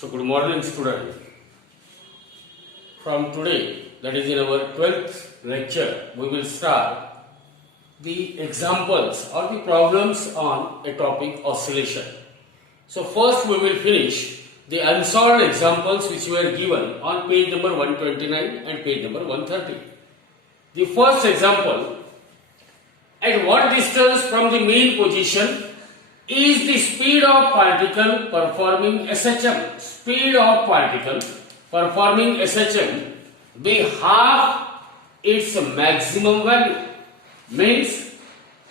So good morning student. From today, that is in our 12th lecture, we will start the examples or the problems on a topic oscillation. So first we will finish the unsolved examples which were given on page number 129 and page number 130. The first example, at what distance from the mean position is the speed of particle performing SHM? Speed of particle performing SHM be half its maximum value. Means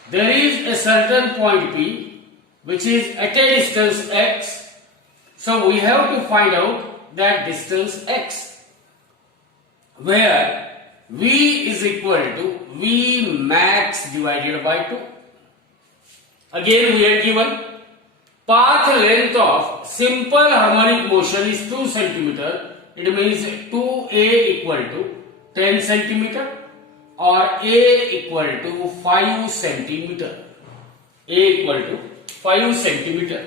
there is a certain point P which is at a distance x. So we have to find out that distance x, where V is equal to V max divided by 2. Again we are given path length of simple harmonic motion is 2 cm. It means 2a equal to 10 cm or a equal to 5 cm. A equal to 5 cm.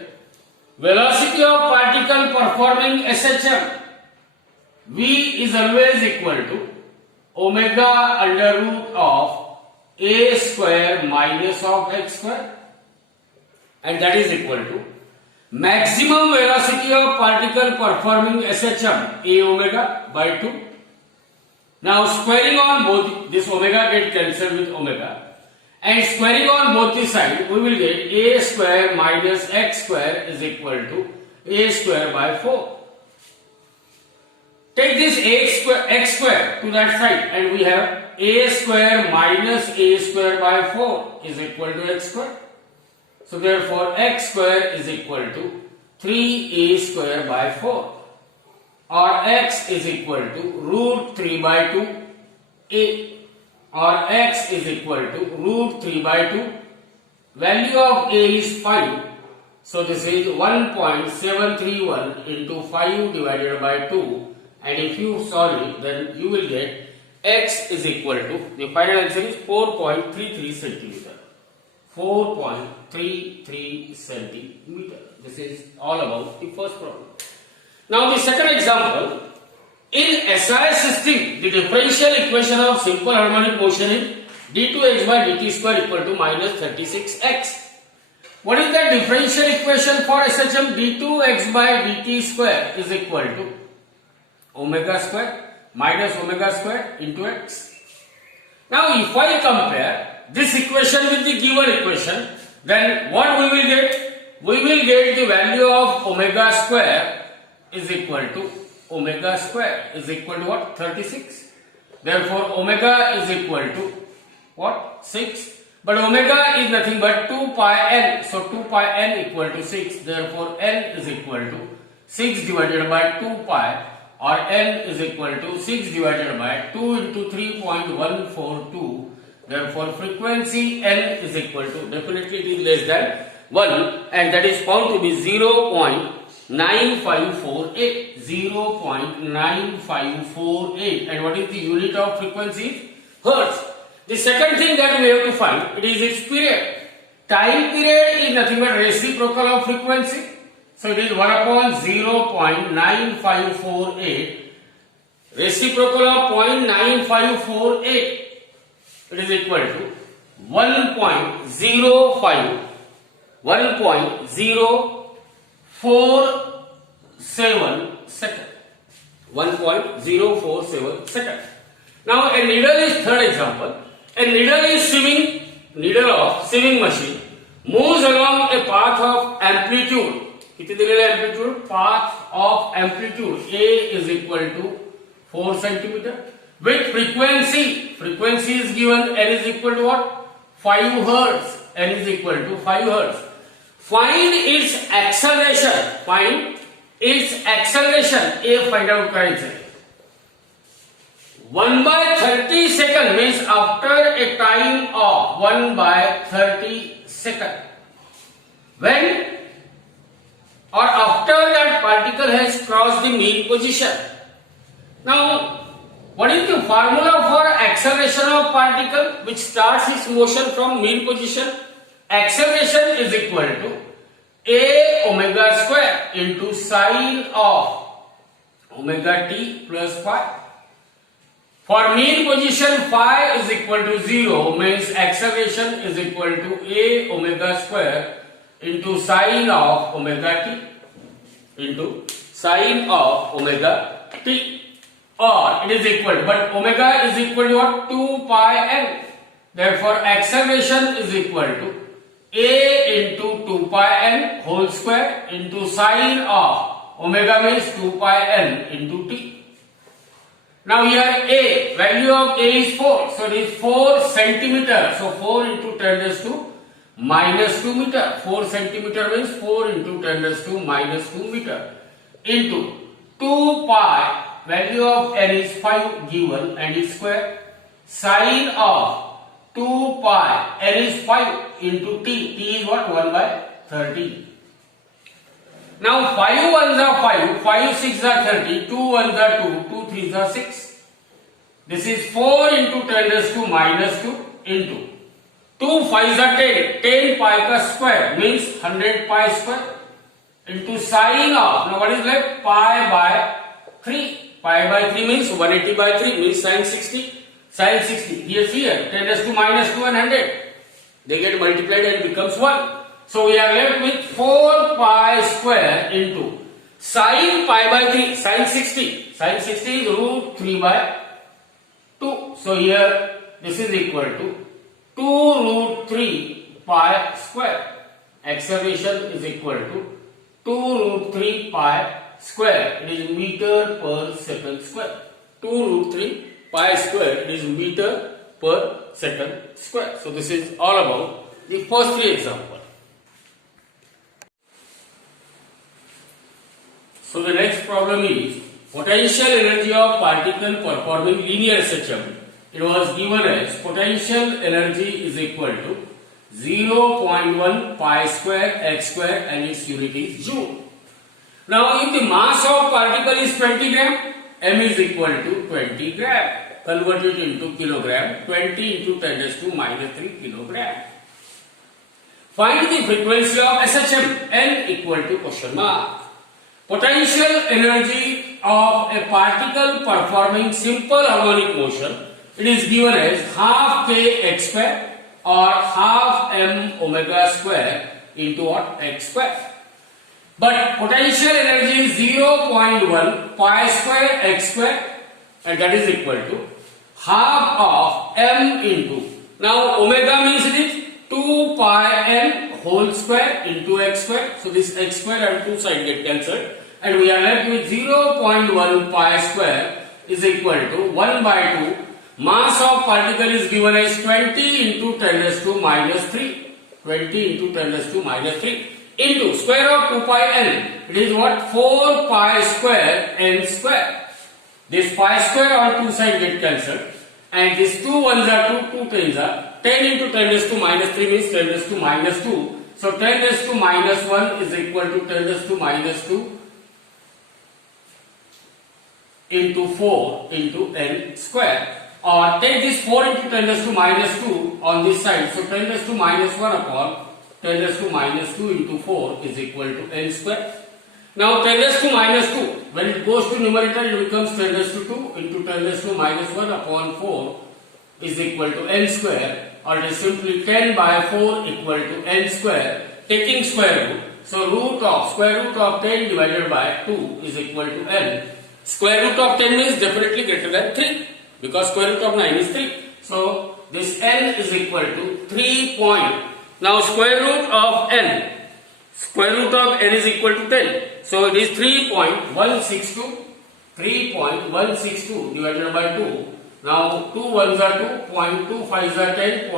Velocity of particle performing SHM, V is always equal to omega under root of a square minus of x square, and that is equal to maximum velocity of particle performing SHM, a omega by 2. Now squaring on both, this omega get cancelled with omega, and squaring on both the sides, we will get a square minus x square is equal to a square by 4. Take this x square to that side and we have a square minus a square by 4 is equal to x square. So therefore x square is equal to 3a square by 4, or x is equal to root 3 by 2a, or x is equal to root 3 by 2. Value of a is 5. So this is 1.731 into 5 divided by 2. And if you solve it, then you will get x is equal to, the final answer is 4.33 centimeter. 4.33 centimeter. This is all about the first problem. Now the second example, in SI system, the differential equation of simple harmonic motion is d2x by dt square equal to minus 36x. What is the differential equation for SHM? d2x by dt square is equal to omega square minus omega square into x. Now if I compare this equation with the given equation, then what we will get? We will get the value of omega square is equal to omega square is equal to what? 36. Therefore omega is equal to what? 6. But omega is nothing but 2 pi n. So 2 pi n equal to 6. Therefore n is equal to 6 divided by 2 pi, or n is equal to 6 divided by 2 into 3.142. Therefore frequency n is equal to, definitely it is less than 1, and that is found to be 0.9548. 0.9548. And what is the unit of frequency? Hertz. The second thing that we have to find, it is its period. Time period is nothing but reciprocal of frequency. So it is 1 upon 0.9548. Reciprocal of 0.9548. It is equal to 1.047 second. 1.047 second. Now a needle is third example. A needle is swimming, needle of swimming machine moves along a path of amplitude. कितनी दिलेला amplitude? Path of amplitude A is equal to 4 centimeter. With frequency is given, n is equal to what? 5 hertz. N is equal to 5 hertz. Find its acceleration. Find its acceleration. A find out करायचं आहे. 1 by 30 second means after a time of 1 by 30 second. When or after that particle has crossed the mean position. Now, what is the formula for acceleration of particle which starts its motion from mean position? Acceleration is equal to A omega square into sine of omega t plus phi. For mean position phi is equal to 0 means acceleration is equal to A omega square into sine of omega t into sine of omega t, or it is equal to, but omega is equal to what? 2 pi n. Therefore acceleration is equal to A into 2 pi n whole square into sine of omega means 2 pi n into t. Now here A, value of A is 4, so it is 4 centimeter, so 4 into 10 raised to minus 2 meter, 4 centimeter means 4 into 10 raised to minus 2 meter, into 2 pi, value of n is 5 given and its square, sine of 2 pi, n is 5 into t, t is what? 1 by 30. Now 5 ones are 5, 5 6 are 30, 2 ones are 2, 2 3s are 6. This is 4 into 10 raised to minus 2 into 2 5s are 10, 10 pi ka square means 100 pi square into sine of, now what is left? Pi by 3. Pi by 3 means 180 by 3 means sine 60. Sine 60, here 10 raised to minus 2 and 100. They get multiplied and becomes 1. So we are left with 4 pi square into sine pi by 3, sine 60. Sine 60 is root 3 by 2. So here this is equal to 2 root 3 pi square. Acceleration is equal to 2 root 3 pi square. It is meter per second square. 2 root 3 pi square, it is meter per second square. So this is all about the first three examples. So the next problem is potential energy of particle performing linear SHM. It was given as potential energy is equal to 0.1 pi square x square and its unit is joule. Now if the mass of particle is 20 gram, m is equal to 20 gram. Convert it into kilogram, 20 into 10 raised to minus 3 kilogram. Find the frequency of SHM, n equal to question mark. Potential energy of a particle performing simple harmonic motion, it is given as half k x square or half m omega square into what? X square. But potential energy is 0.1 pi square x square, and that is equal to half of m into, now omega means it is 2 pi n whole square into x square. So this x square and 2 sides get cancelled and we are left with 0.1 pi square is equal to 1 by 2. Mass of particle is given as 20 into 10 raised to minus 3. 20 into 10 raised to minus 3 into square of 2 pi n. It is what? 4 pi square n square. This pi square on 2 sides get cancelled and these 2 ones are 2, 2 tens are 10 into 10 raised to minus 3 means 10 raised to minus 2. So 10 raised to minus 1 is equal to 10 raised to minus 2 into 4 into n square, or take this 4 into 10 raised to minus 2 on this side. So 10 raised to minus 1 upon 10 raised to minus 2 into 4 is equal to n square. Now 10 raised to minus 2, when it goes to numerator it becomes 10 raised to 2 into 10 raised to minus 1 upon 4 is equal to n square, or it is simply 10 by 4 equal to n square, taking square root. So square root of 10 divided by 2 is equal to n. Square root of 10 means definitely greater than 3 because square root of 9 is 3. So this n is equal to 3 point. Now square root of n is equal to 10. So it is 3.162. 3.162 divided by 2. Now 2 ones are 2, 0.2 5s are 10, 2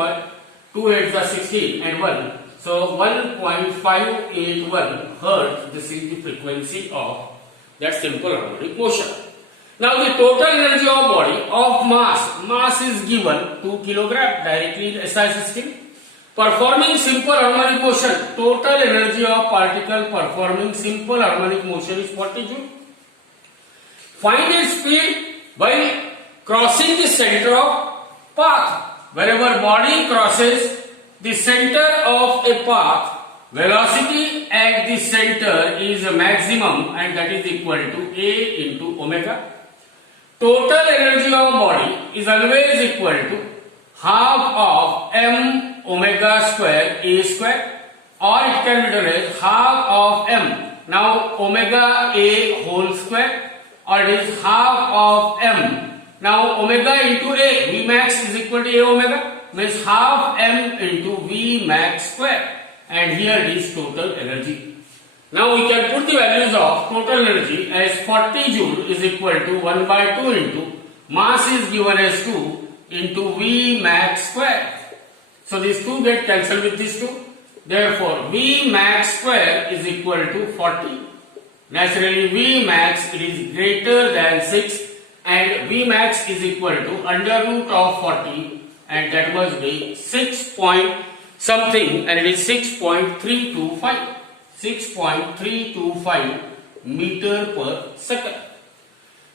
8s are 16 and 1. So 1.581 Hertz, this is the frequency of that simple harmonic motion. Now the total energy of body of mass is given 2 kilogram directly in SI system. Performing simple harmonic motion, total energy of particle performing simple harmonic motion is 40 joule. Find its speed by crossing the center of path. Wherever body crosses the center of a path, velocity at the center is maximum and that is equal to A into omega. Total energy of body is always equal to half of m omega square A square, or it can be done as half of m. Now omega A whole square, or it is half of m. Now omega into A, V max is equal to A omega, means half m into V max square, and here it is total energy. Now we can put the values of total energy as 40 joule is equal to 1 by 2 into mass is given as 2 into V max square. So these two get cancelled with these two. Therefore V max square is equal to 40. Naturally V max it is greater than 6 and V max is equal to under root of 40, and that must be 6 point something, and it is 6.325. 6.325 meter per second.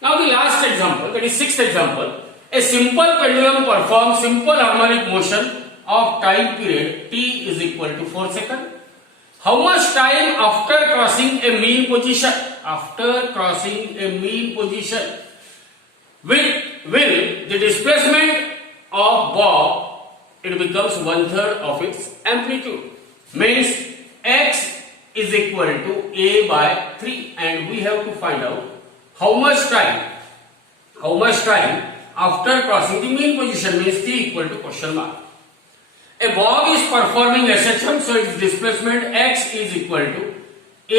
Now the last example, that is sixth example. A simple pendulum performs simple harmonic motion of time period t is equal to 4 seconds. How much time after crossing a mean position? After crossing a mean position, will the displacement of bob, it becomes 1/3 of its amplitude. Means x is equal to a by 3, and we have to find out how much time after crossing the mean position, means t equal to question mark. A bob is performing SHM, so its displacement x is equal to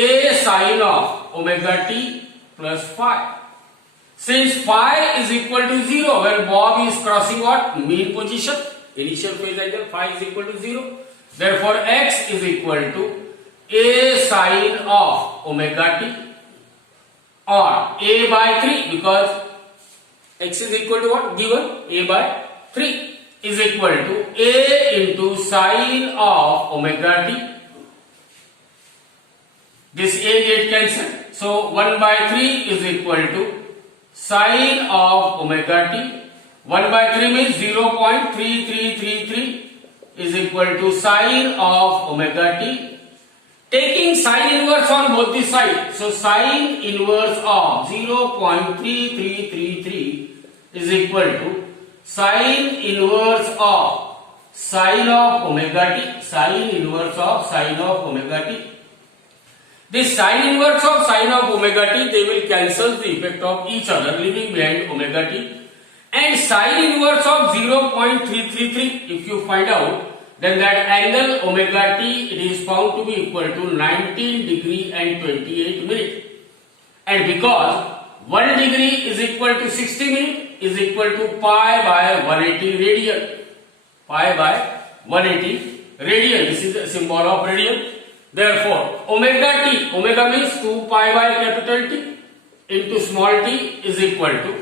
a sine of omega t plus phi. Since phi is equal to 0 when bob is crossing what? Mean position, initial phase angle, phi is equal to 0. Therefore x is equal to a sine of omega t, or a by 3, because x is equal to what? Given a by 3 is equal to a into sine of omega t. This a get cancelled, so 1 by 3 is equal to sine of omega t. 1 by 3 means 0.3333 is equal to sine of omega t. Taking sine inverse on both the sides, so sine inverse of 0.3333 is equal to sine inverse of sine of omega t, sine inverse of sine of omega t. This sine inverse of sine of omega t, they will cancel the effect of each other, leaving behind omega t. And sine inverse of 0.333, if you find out, then that angle omega t, it is found to be equal to 19 degree and 28 minutes. And because 1 degree is equal to 60 minutes is equal to pi by 180 radian. Pi by 180 radian. This is the symbol of radian. Therefore, omega t, omega means 2 pi by capital T into small t is equal to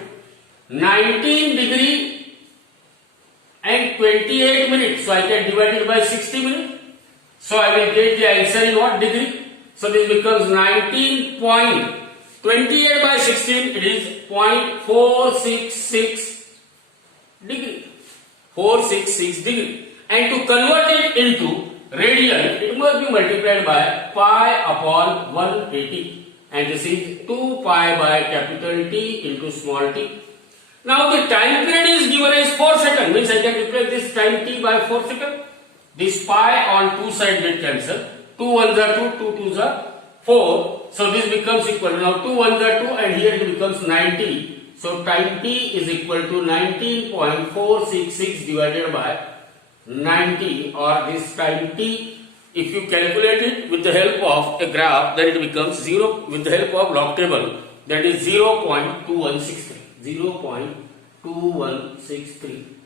19 degree and 28 minutes. So I can divide it by 60 minutes. So I will get the answer in what degree? So this becomes 19.28 by 16. It is 0.466 degree. 466 degree. And to convert it into radian, it must be multiplied by pi upon 180. And this is 2 pi by capital T into small t. Now the time period is given as 4 seconds, means I can replace this time t by 4 seconds. This pi on two sides get cancelled. 2 1s are 2, 2 2s are 4. So this becomes equal to, now 2 1s are 2 and here it becomes 90. So time t is equal to 19.466 divided by 90, or this time t, if you calculate it with the help of a graph, then it becomes 0, with the help of log table, that is 0.2163. 0.2163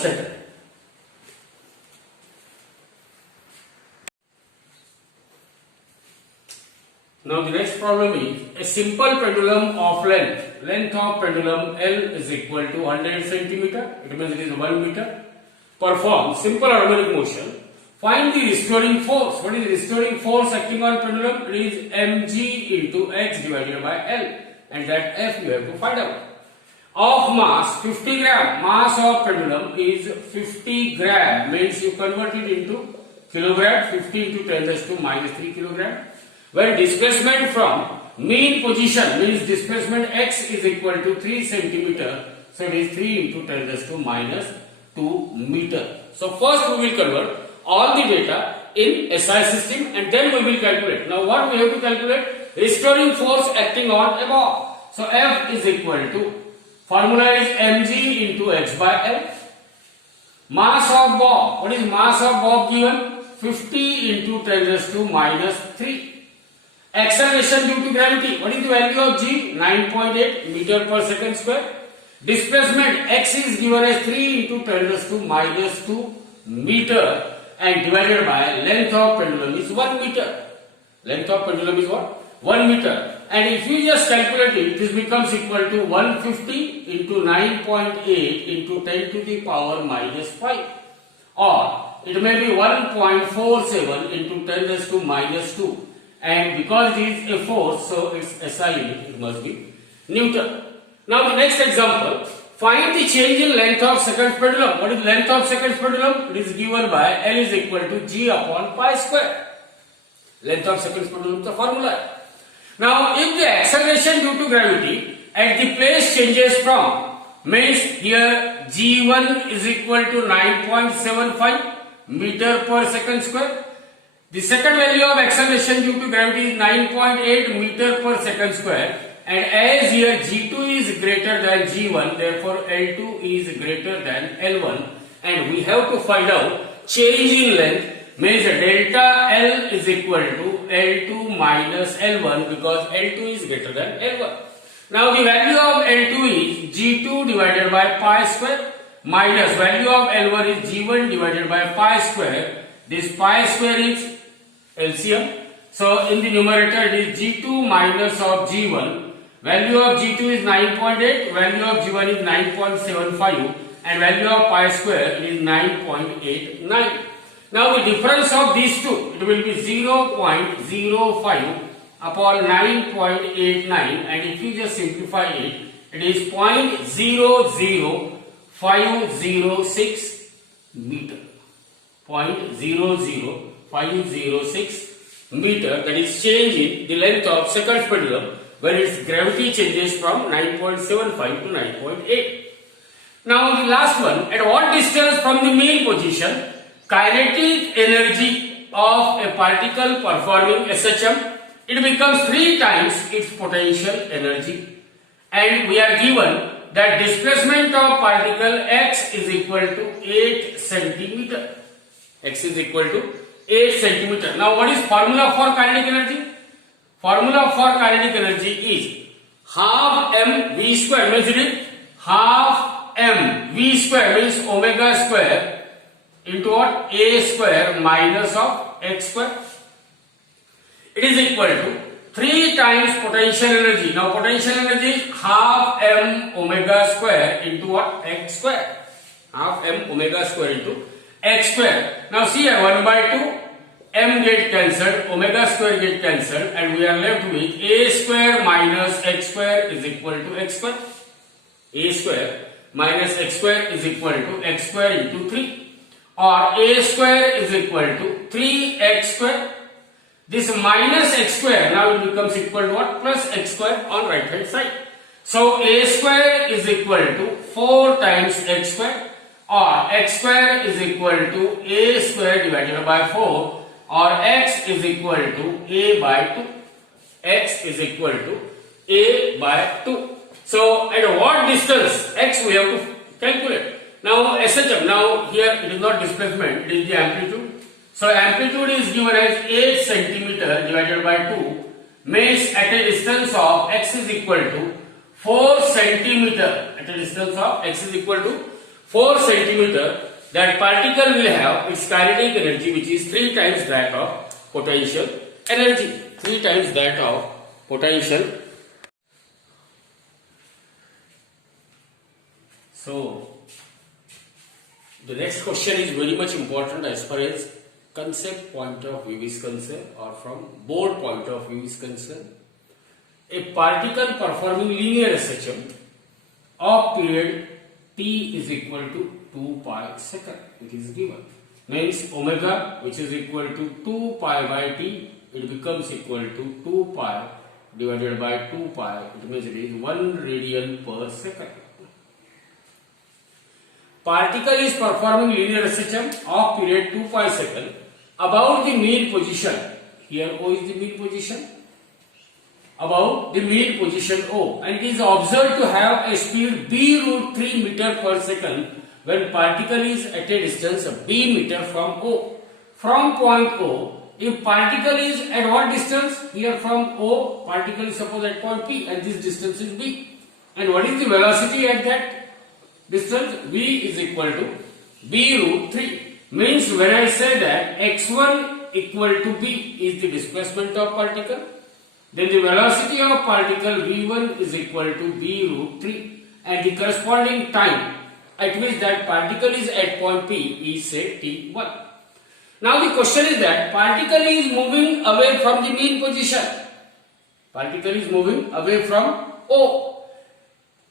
second. Now the next problem is a simple pendulum of length of pendulum L is equal to 100 centimeter, it means it is 1 meter, perform simple harmonic motion. Find the restoring force. What is the restoring force acting on pendulum? It is mg into x divided by L, and that F you have to find out. Of mass 50 gram, mass of pendulum is 50 gram, means you convert it into kilogram, 50 into 10 raised to minus 3 kilogram. When displacement from mean position means displacement x is equal to 3 centimeter, so it is 3 into 10 raised to minus 2 meter. So first we will convert all the data in SI system and then we will calculate. Now what we have to calculate? Restoring force acting on a ball. So F is equal to, formula is mg into x by L. Mass of ball. What is mass of ball given? 50 into 10 raised to minus 3. Acceleration due to gravity. What is the value of g? 9.8 meter per second square. Displacement x is given as 3 into 10 raised to minus 2 meter and divided by length of pendulum is 1 meter. Length of pendulum is what? 1 meter. And if you just calculate it, this becomes equal to 150 into 9.8 into 10 to the power minus 5. Or it may be 1.47 into 10 raised to minus 2. And because it is a force, so its SI unit, it must be Newton. Now the next example, find the change in length of second pendulum. What is length of second pendulum? It is given by L is equal to G upon pi square. Length of second pendulum is the formula. Now if the acceleration due to gravity at the place changes from, means here G1 is equal to 9.75 meter per second square. The second value of acceleration due to gravity is 9.8 meter per second square, and as here G2 is greater than G1, therefore L2 is greater than L1, and we have to find out change in length, means delta L is equal to L2 minus L1 because L2 is greater than L1. Now the value of L2 is G2 divided by pi square minus value of L1 is G1 divided by pi square. This pi square is LCM. So in the numerator it is G2 minus of G1. Value of G2 is 9.8, value of G1 is 9.75 and value of pi square is 9.89. Now the difference of these two, it will be 0.05 upon 9.89, and if you just simplify it, it is 0.00506 meter. 0.00506 meter, that is change in the length of second pendulum when its gravity changes from 9.75 to 9.8. Now the last one, at what distance from the mean position kinetic energy of a particle performing SHM, it becomes 3 times its potential energy, and we are given that displacement of particle x is equal to 8 centimeter. X is equal to 8 centimeter. Now what is formula for kinetic energy? Formula for kinetic energy is half m v square, means it is half m v square, means omega square, into what? A square minus of x square. It is equal to 3 times potential energy. Now potential energy is half m omega square into what? X square. Half m omega square into x square. Now see here, 1 by 2, m get cancelled, omega square get cancelled, and we are left with a square minus x square is equal to x square. A square minus x square is equal to x square into 3. Or a square is equal to 3x square. This minus x square now it becomes equal to what? Plus x square on right hand side. So a square is equal to 4 times x square, or x square is equal to a square divided by 4, or x is equal to a by 2. X is equal to a by 2. So at what distance x we have to calculate. Now SHM, now here it is not displacement, it is the amplitude. So amplitude is given as 8 centimeter divided by 2, means at a distance of x is equal to 4 centimeter. At a distance of x is equal to 4 centimeter, that particle will have its kinetic energy, which is 3 times that of potential energy. 3 times that of potential. So the next question is very much important as far as concept point of view is concerned, or from board point of view is concerned. A particle performing linear SHM of period t is equal to 2 pi second. It is given. means omega, which is equal to 2 pi by t, it becomes equal to 2 pi divided by 2 pi. It means it is 1 radian per second. Particle is performing linear SHM of period 2 pi second about the mean position. Here O is the mean position. About the mean position O, and it is observed to have a speed b root 3 meter per second when particle is at a distance of b meter from O. From point O, if particle is at what distance? Here from O, particle is suppose at point P, and this distance is b. And what is the velocity at that distance? V is equal to b root 3. Means when I say that x1 equal to b is the displacement of particle, then the velocity of particle v1 is equal to b root 3, and the corresponding time at which that particle is at point P is say t1. Now the question is that particle is moving away from the mean position. Particle is moving away from O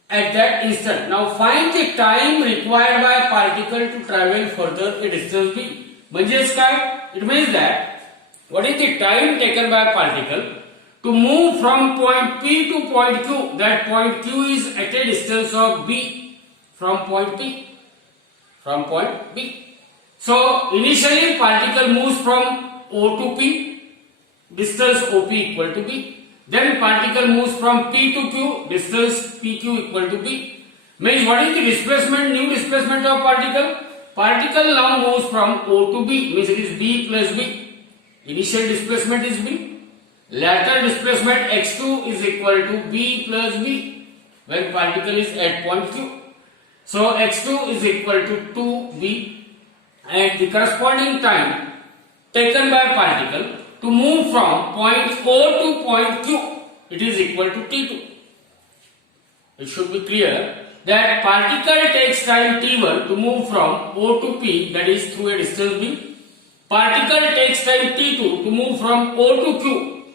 at that instant. Now find the time required by particle to travel further a distance b. Manjes kai? It means that what is the time taken by particle to move from point P to point Q? That point Q is at a distance of b from point P. From point B. So initially particle moves from O to P, distance OP equal to b. Then particle moves from P to Q, distance PQ equal to b. Means what is the displacement, new displacement of particle? Particle now moves from O to B, means it is b plus b. Initial displacement is b. Later displacement x2 is equal to b plus b when particle is at point Q. So x2 is equal to 2b, and the corresponding time taken by particle to move from point O to point Q, it is equal to t2. It should be clear that particle takes time t1 to move from O to P, that is through a distance b. Particle takes time t2 to move from O to Q,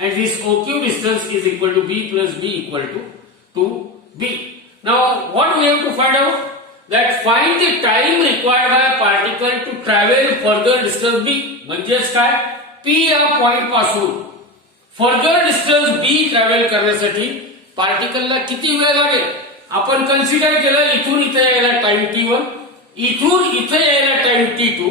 and this OQ distance is equal to b plus b equal to 2b. Now what we have to find out? That find the time required by particle to travel further distance b. म्हणजेच काय? P या point पासून further distance b travel करण्यासाठी पार्टिकलला किती वेळ लागेल? आपण consider केलं इथून इथे यायला टाइम t1, इथून इथे यायला time t2.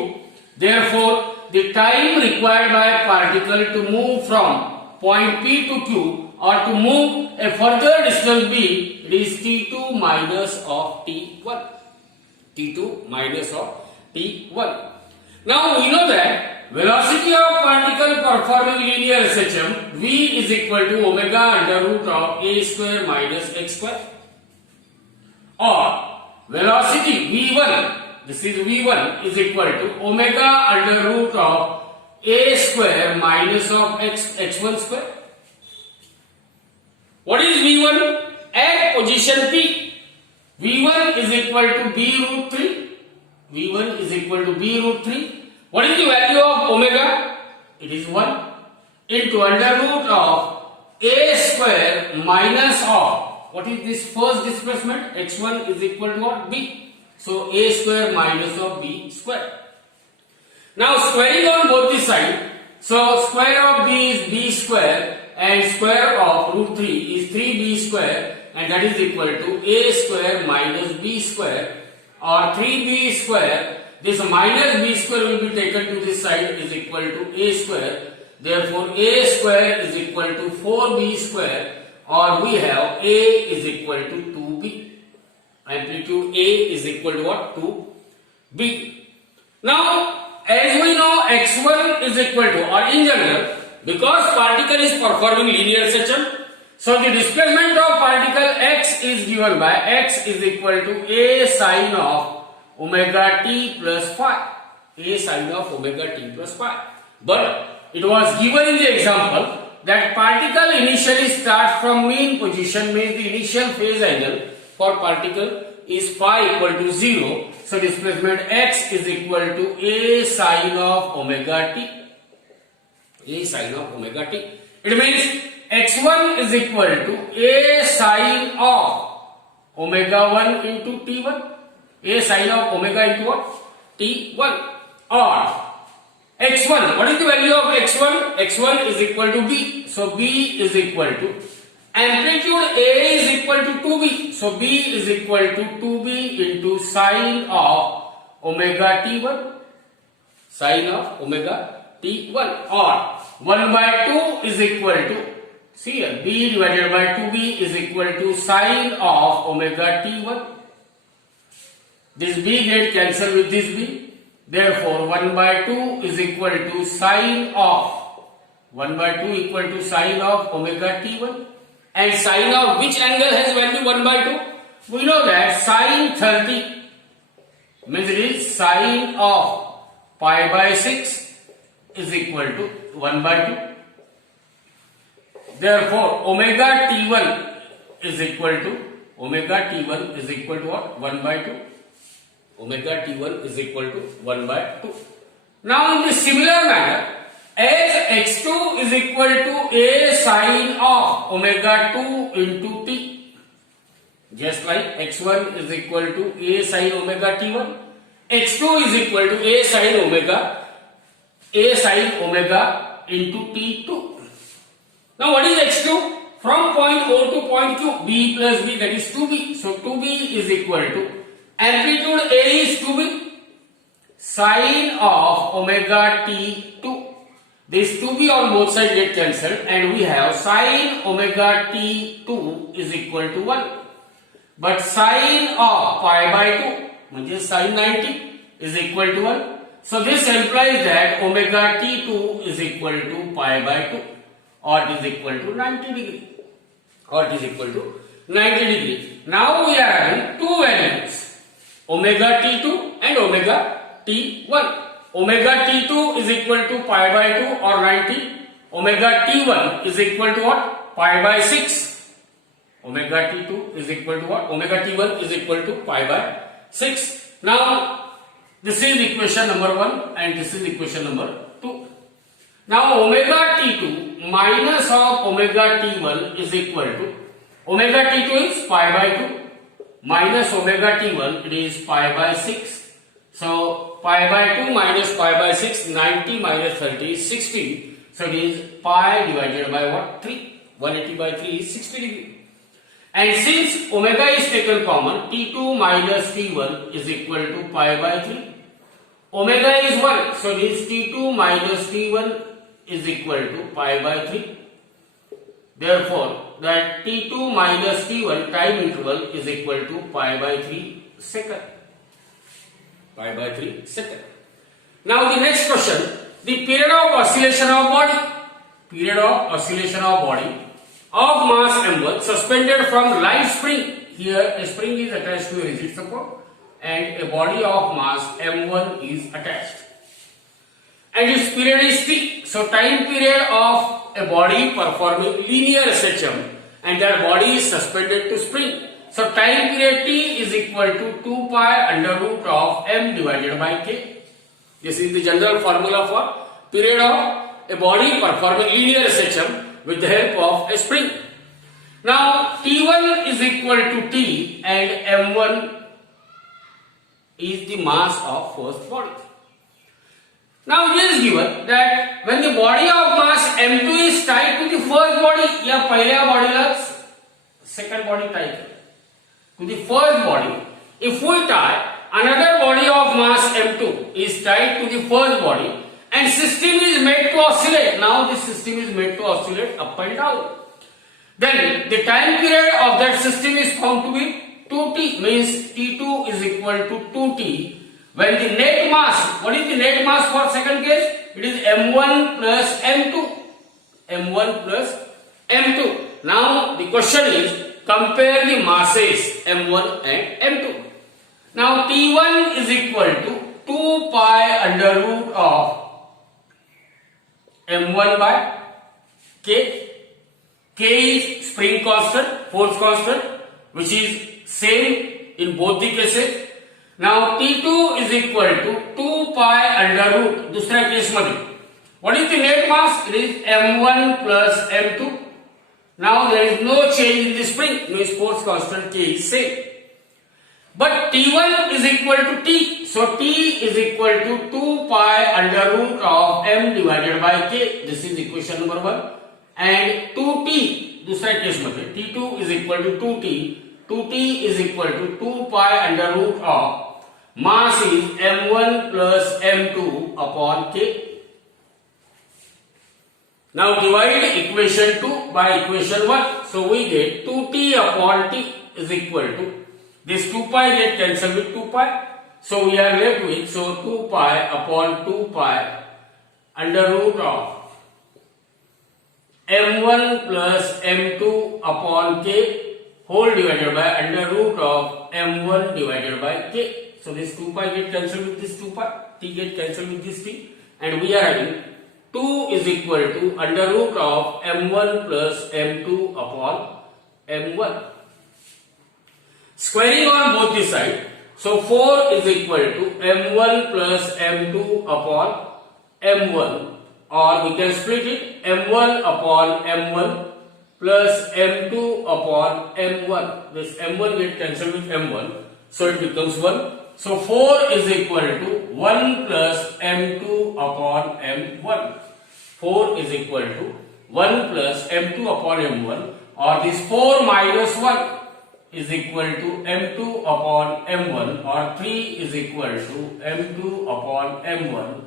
Therefore, the time required by particle to move from point P to Q or to move a further distance b, it is t2 minus of t1. t2 minus of t1. Now we know that velocity of particle performing linear SHM v is equal to omega under root of a square minus x square, or velocity v1, this is v1, is equal to omega under root of a square minus of x1 square. What is v1? At position P, v1 is equal to b root 3. v1 is equal to b root 3. What is the value of omega? It is 1 into under root of a square minus of, what is this first displacement? x1 is equal to what? B. So a square minus of b square. Now squaring on both the sides. So square of b is b square and square of root 3 is 3b square, and that is equal to a square minus b square, or 3b square. This minus b square will be taken to this side, is equal to a square. Therefore a square is equal to 4b square, or we have a is equal to 2b. Amplitude a is equal to what? 2b. Now as we know, x1 is equal to, or in general, because particle is performing linear SHM, so the displacement of particle x is given by x is equal to a sine of omega t plus phi. A sine of omega t plus phi. But it was given in the example that particle initially starts from mean position, means the initial phase angle for particle is phi equal to 0. So displacement x is equal to a sine of omega t. A sine of omega t. It means x1 is equal to a sine of omega 1 into t1. A sine of omega into what? t1. or x1, what is the value of x1? x1 is equal to b, so b is equal to amplitude A is equal to 2b, so b is equal to 2b into sine of omega t1, sine of omega t1, or 1 by 2 is equal to, see here, b divided by 2b is equal to sine of omega t1. This b get cancelled with this b. Therefore, 1 by 2 is equal to sine of 1 by 2 equal to sine of omega t1. And sine of which angle has value 1 by 2? We know that sine 30 means it is sine of pi by 6 is equal to 1 by 2. Therefore, omega t1 is equal to what? 1 by 2. Omega t1 is equal to 1 by 2. Now in the similar manner, as x2 is equal to a sine of omega 2 into t, just like x1 is equal to a sine omega t1, x2 is equal to a sine omega into t2. Now what is x2? From point O to point Q, b plus b, that is 2b. So 2b is equal to amplitude A is 2b, sine of omega t2. This 2b on both sides get cancelled and we have sine omega t2 is equal to 1. But sine of pi by 2, which is sine 90, is equal to 1. So this implies that omega t2 is equal to pi by 2, or it is equal to 90 degree. Now we are having two values, omega t2 and omega t1. Omega t2 is equal to pi by 2 or 90. Omega t1 is equal to what? Pi by 6. Omega t2 is equal to what? Omega t1 is equal to pi by 6. Now this is equation number 1 and this is equation number 2. Now omega t2 minus of omega t1 is equal to, omega t2 is pi by 2 minus omega t1, it is pi by 6. So pi by 2 minus pi by 6, 90 minus 30 is 60. So it is pi divided by what? 3. 180 by 3 is 60 degree. And since omega is taken common, t2 minus t1 is equal to pi by 3. Omega is 1, so it is t2 minus t1 is equal to pi by 3. Therefore, that t2 minus t1 time interval is equal to pi by 3 second. Pi by 3 second. Now the next question, the period of oscillation of body. Period of oscillation of body of mass m1 suspended from light spring. Here a spring is attached to a rigid support and a body of mass m1 is attached. And its period is t. So time period of a body performing linear SHM and that body is suspended to spring. So time period t is equal to 2 pi under root of m divided by k. This is the general formula for period of a body performing linear SHM with the help of a spring. Now t1 is equal to t and m1 is the mass of first body. Now it is given that when the body of mass m2 is tied to the first body, या पहिल्या बॉडीला second body tied to the first body, if we tie another body of mass m2 is tied to the first body and system is made to oscillate. Now this system is made to oscillate up and down. Then the time period of that system is found to be 2t, means t2 is equal to 2t. When the net mass, what is the net mass for second case? It is m1 plus m2. m1 plus m2. Now the question is, compare the masses m1 and m2. Now t1 is equal to 2 pi under root of m1 by k. K is spring constant, force constant, which is same in both the cases. Now T2 is equal to 2 pi under root, दूसरा case मध्ये. What is the net mass? It is m1 plus m2. Now there is no change in the spring, means force constant K is same. But T1 is equal to T. So T is equal to 2 pi under root of m divided by k. This is equation number 1. And 2t, दूसरा case में T2 is equal to 2t. 2t is equal to 2 pi under root of mass is m1 plus m2 upon k. Now divide equation 2 by equation 1. So we get 2t upon t is equal to, this 2 pi get cancelled with 2 pi. So we are left with, so 2 pi upon 2 pi under root of m1 plus m2 upon k whole divided by under root of m1 divided by k. So this 2 pi get cancelled with this 2 pi, t get cancelled with this t, and we are having 2 is equal to under root of m1 plus m2 upon m1. Squaring on both the sides, so 4 is equal to m1 plus m2 upon m1, or we can split it m1 upon m1 plus m2 upon m1. This m1 get cancelled with m1, so it becomes 1. So 4 is equal to 1 plus m2 upon m1. 4 is equal to 1 plus m2 upon m1, or this 4 minus 1 is equal to m2 upon m1, or 3 is equal to m2 upon m1,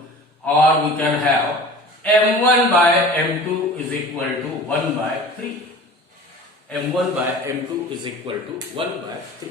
or we can have m1 by m2 is equal to 1 by 3. m1 by m2 is equal to 1 by 3.